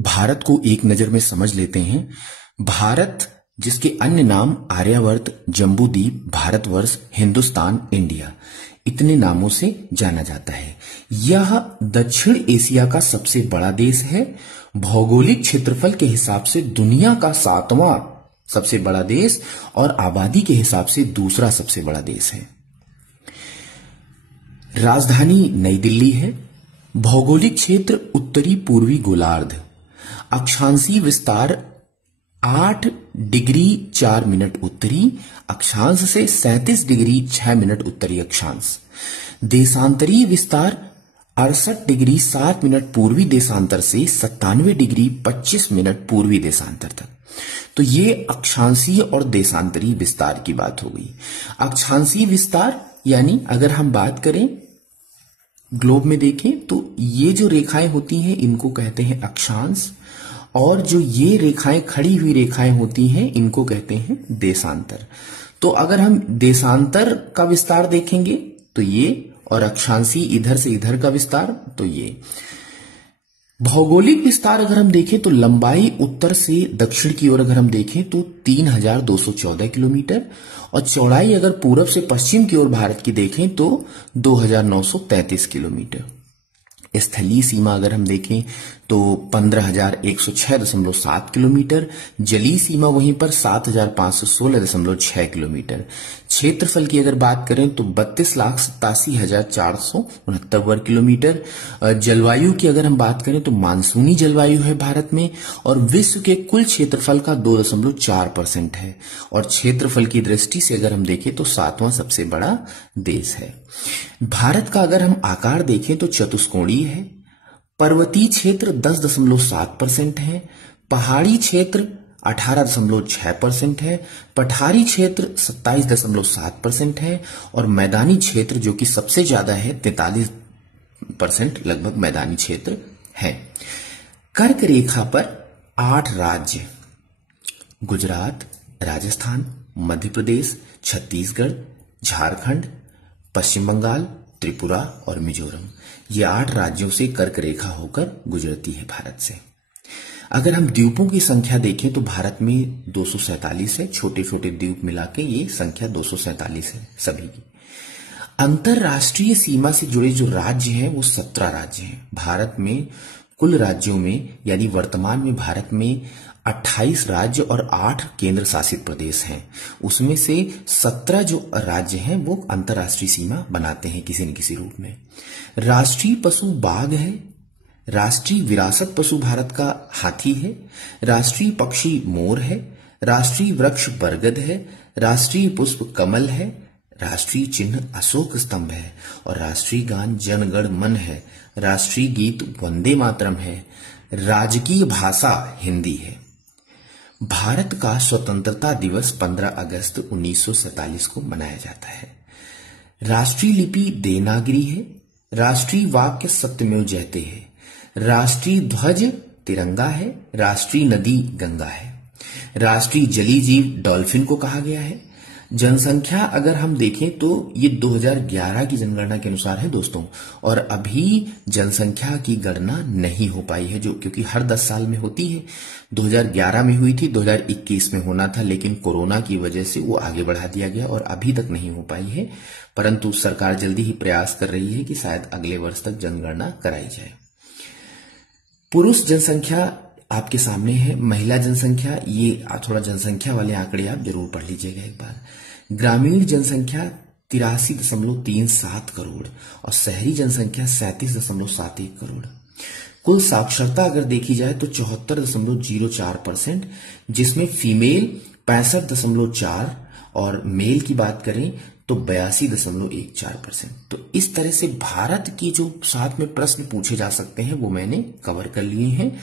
भारत को एक नजर में समझ लेते हैं। भारत, जिसके अन्य नाम आर्यावर्त, जम्बूद्वीप, भारतवर्ष, हिंदुस्तान, इंडिया, इतने नामों से जाना जाता है। यह दक्षिण एशिया का सबसे बड़ा देश है। भौगोलिक क्षेत्रफल के हिसाब से दुनिया का 7वां सबसे बड़ा देश और आबादी के हिसाब से दूसरा सबसे बड़ा देश है। राजधानी नई दिल्ली है। भौगोलिक क्षेत्र उत्तरी पूर्वी गोलार्ध। अक्षांशीय विस्तार 8 डिग्री 4 मिनट उत्तरी अक्षांश से 37 डिग्री 6 मिनट उत्तरी अक्षांश। देशांतरीय विस्तार 68 डिग्री 7 मिनट पूर्वी देशांतर से 97 डिग्री 25 मिनट पूर्वी देशांतर तक। तो ये अक्षांशीय और देशांतरीय विस्तार की बात हो गई। अक्षांशीय विस्तार यानी अगर हम बात करें ग्लोब में देखें तो ये जो रेखाएं होती हैं इनको कहते हैं अक्षांश, और जो ये रेखाएं खड़ी हुई रेखाएं होती हैं इनको कहते हैं देशांतर। तो अगर हम देशांतर का विस्तार देखेंगे तो ये, और अक्षांशीय इधर से इधर का विस्तार तो ये। भौगोलिक विस्तार अगर हम देखें तो लंबाई उत्तर से दक्षिण की ओर अगर हम देखें तो 3214 किलोमीटर, और चौड़ाई अगर पूरब से पश्चिम की ओर भारत की देखें तो 2933 किलोमीटर। स्थलीय सीमा अगर हम देखें तो 15,106.7 किलोमीटर, जलीय सीमा वहीं पर 7,516.6 किलोमीटर। क्षेत्रफल की अगर बात करें तो 32,87,469 वर्ग किलोमीटर। जलवायु की अगर हम बात करें तो मानसूनी जलवायु है भारत में, और विश्व के कुल क्षेत्रफल का 2.4% है, और क्षेत्रफल की दृष्टि से अगर हम देखें तो 7वां सबसे बड़ा देश है। भारत का अगर हम आकार देखें तो चतुष्कोणीय है। पर्वतीय क्षेत्र 10.7% है, पहाड़ी क्षेत्र 18.6% है, पठारी क्षेत्र 27.7% है, और मैदानी क्षेत्र जो कि सबसे ज्यादा है 43% लगभग मैदानी क्षेत्र है। कर्क रेखा पर 8 राज्य गुजरात, राजस्थान, मध्य प्रदेश, छत्तीसगढ़, झारखंड, पश्चिम बंगाल, त्रिपुरा और मिजोरम, ये 8 राज्यों से कर्क रेखा होकर गुजरती है भारत से। अगर हम द्वीपों की संख्या देखें तो भारत में 247 है, छोटे छोटे द्वीप मिला के ये संख्या 247 है सभी की। अंतरराष्ट्रीय सीमा से जुड़े जो राज्य हैं वो 17 राज्य हैं। भारत में कुल राज्यों में यानी वर्तमान में भारत में 28 राज्य और 8 केंद्र शासित प्रदेश हैं। उसमें से 17 जो राज्य हैं वो अंतर्राष्ट्रीय सीमा बनाते हैं किसी न किसी रूप में। राष्ट्रीय पशु बाघ है। राष्ट्रीय विरासत पशु भारत का हाथी है। राष्ट्रीय पक्षी मोर है। राष्ट्रीय वृक्ष बरगद है। राष्ट्रीय पुष्प कमल है। राष्ट्रीय चिन्ह अशोक स्तंभ है, और राष्ट्रीय गान जन गण मन है। राष्ट्रीय गीत वंदे मातरम है। राजकीय भाषा हिंदी है। भारत का स्वतंत्रता दिवस 15 अगस्त 1947 को मनाया जाता है। राष्ट्रीय लिपि देवनागरी है। राष्ट्रीय वाक्य सत्यमेव जयते है। राष्ट्रीय ध्वज तिरंगा है। राष्ट्रीय नदी गंगा है। राष्ट्रीय जलीय जीव डॉल्फिन को कहा गया है। जनसंख्या अगर हम देखें तो ये 2011 की जनगणना के अनुसार है दोस्तों, और अभी जनसंख्या की गणना नहीं हो पाई है, जो क्योंकि हर 10 साल में होती है। 2011 में हुई थी, 2021 में होना था, लेकिन कोरोना की वजह से वो आगे बढ़ा दिया गया और अभी तक नहीं हो पाई है। परंतु सरकार जल्दी ही प्रयास कर रही है कि शायद अगले वर्ष तक जनगणना कराई जाए। पुरुष जनसंख्या आपके सामने है। महिला जनसंख्या, ये थोड़ा जनसंख्या वाले आंकड़े आप जरूर पढ़ लीजिएगा एक बार। ग्रामीण जनसंख्या 83.37 करोड़ और शहरी जनसंख्या 37.71 करोड़। कुल साक्षरता अगर देखी जाए तो 74.04%, जिसमें फीमेल 65.4 और मेल की बात करें तो 82.14%। तो इस तरह से भारत की जो साथ में प्रश्न पूछे जा सकते हैं वो मैंने कवर कर लिए हैं,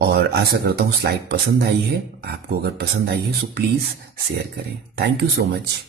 और आशा करता हूं स्लाइड पसंद आई है। आपको अगर पसंद आई है तो प्लीज शेयर करें। Thank you so much.